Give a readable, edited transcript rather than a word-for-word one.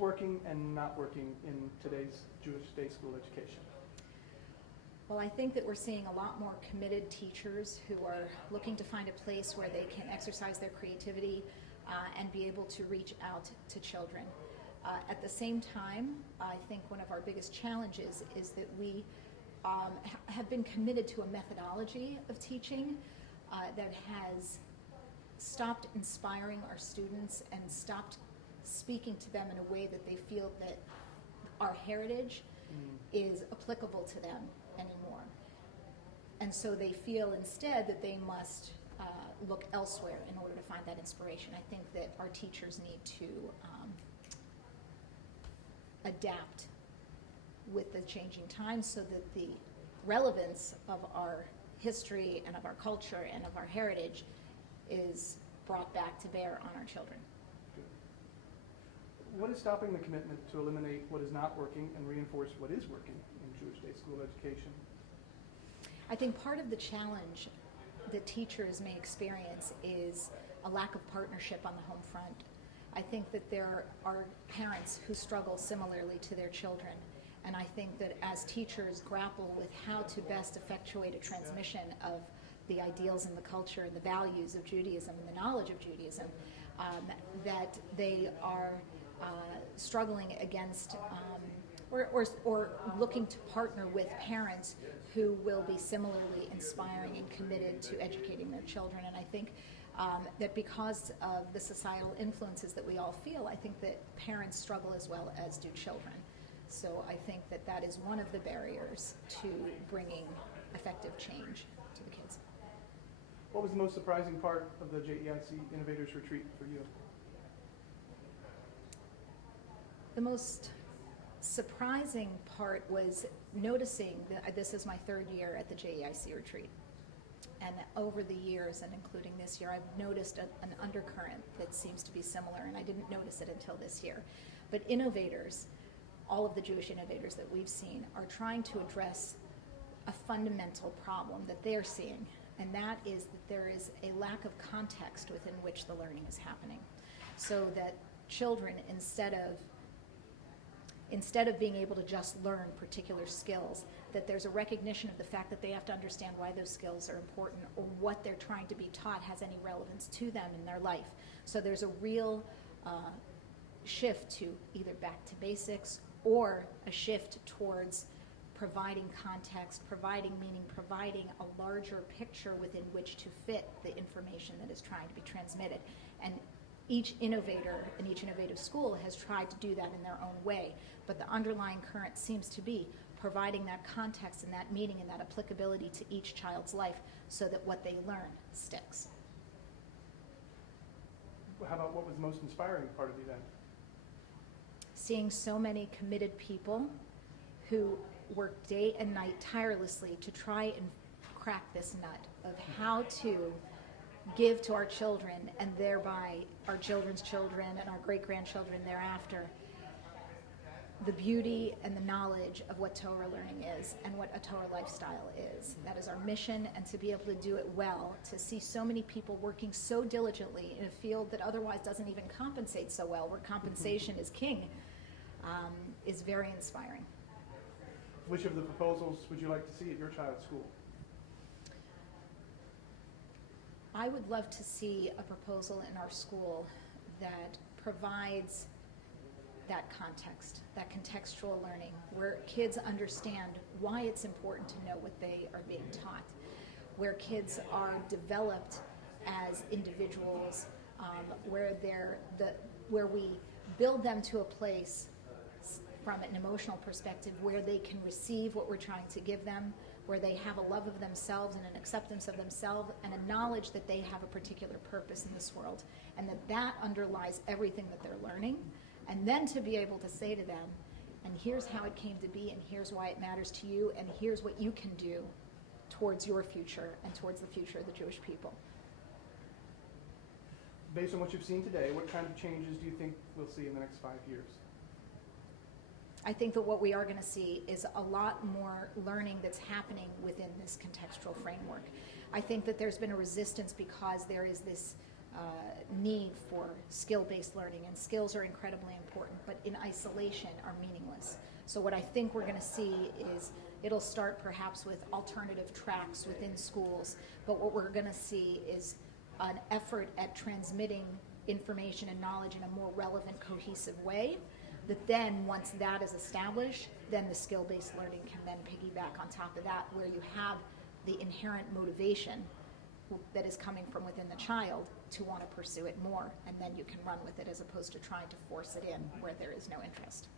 working and not working in today's Jewish day school education? Well, I think that we're seeing a lot more committed teachers who are looking to find a place where they can exercise their creativity and be able to reach out to children. At the same time, I think one of our biggest challenges is that we have been committed to a methodology of teaching that has stopped inspiring our students and stopped speaking to them in a way that they feel that our heritage is applicable to them anymore. And so they feel instead that they must look elsewhere in order to find that inspiration. I think that our teachers need to adapt with the changing times so that the relevance of our history and of our culture and of our heritage is brought back to bear on our children. What is stopping the commitment to eliminate what is not working and reinforce what is working in Jewish day school education? I think part of the challenge that teachers may experience is a lack of partnership on the home front. I think that there are parents who struggle similarly to their children, and I think that as teachers grapple with how to best effectuate a transmission of the ideals and the culture and the values of Judaism and the knowledge of Judaism, that they are struggling against or looking to partner with parents who will be similarly inspiring and committed to educating their children. And I think that because of the societal influences that we all feel, I think that parents struggle as well as do children. So I think that that is one of the barriers to bringing effective change to the kids. What was the most surprising part of the JEIC Innovators Retreat for you? The most surprising part was noticing that this is my third year at the JEIC Retreat. And over the years, and including this year, I've noticed an undercurrent that seems to be similar, and I didn't notice it until this year. But innovators, all of the Jewish innovators that we've seen, are trying to address a fundamental problem that they're seeing, and that is that there is a lack of context within which the learning is happening. So that children, instead of being able to just learn particular skills, that there's a recognition of the fact that they have to understand why those skills are important or what they're trying to be taught has any relevance to them in their life. So there's a real shift to either back to basics or a shift towards providing context, providing meaning, providing a larger picture within which to fit the information that is trying to be transmitted. And each innovator and each innovative school has tried to do that in their own way, but the underlying current seems to be providing that context and that meaning and that applicability to each child's life so that what they learn sticks. How about what was the most inspiring part of the event? Seeing so many committed people who work day and night tirelessly to try and crack this nut of how to give to our children and thereby our children's children and our great-grandchildren thereafter the beauty and the knowledge of what Torah learning is and what a Torah lifestyle is. That is our mission, and to be able to do it well, to see so many people working so diligently in a field that otherwise doesn't even compensate so well, where compensation is king, is very inspiring. Which of the proposals would you like to see at your child's school? I would love to see a proposal in our school that provides that context, that contextual learning, where kids understand why it's important to know what they are being taught, where kids are developed as individuals, where we build them to a place from an emotional perspective where they can receive what we're trying to give them, where they have a love of themselves and an acceptance of themselves and a knowledge that they have a particular purpose in this world, and that underlies everything that they're learning. And then to be able to say to them, and here's how it came to be, and here's why it matters to you, and here's what you can do towards your future and towards the future of the Jewish people. Based on what you've seen today, what kind of changes do you think we'll see in the next 5 years? I think that what we are going to see is a lot more learning that's happening within this contextual framework. I think that there's been a resistance because there is this need for skill-based learning, and skills are incredibly important, but in isolation are meaningless. So what I think we're going to see is it'll start perhaps with alternative tracks within schools, but what we're going to see is an effort at transmitting information and knowledge in a more relevant, cohesive way, that then once that is established, then the skill-based learning can then piggyback on top of that, where you have the inherent motivation that is coming from within the child to want to pursue it more, and then you can run with it as opposed to trying to force it in where there is no interest.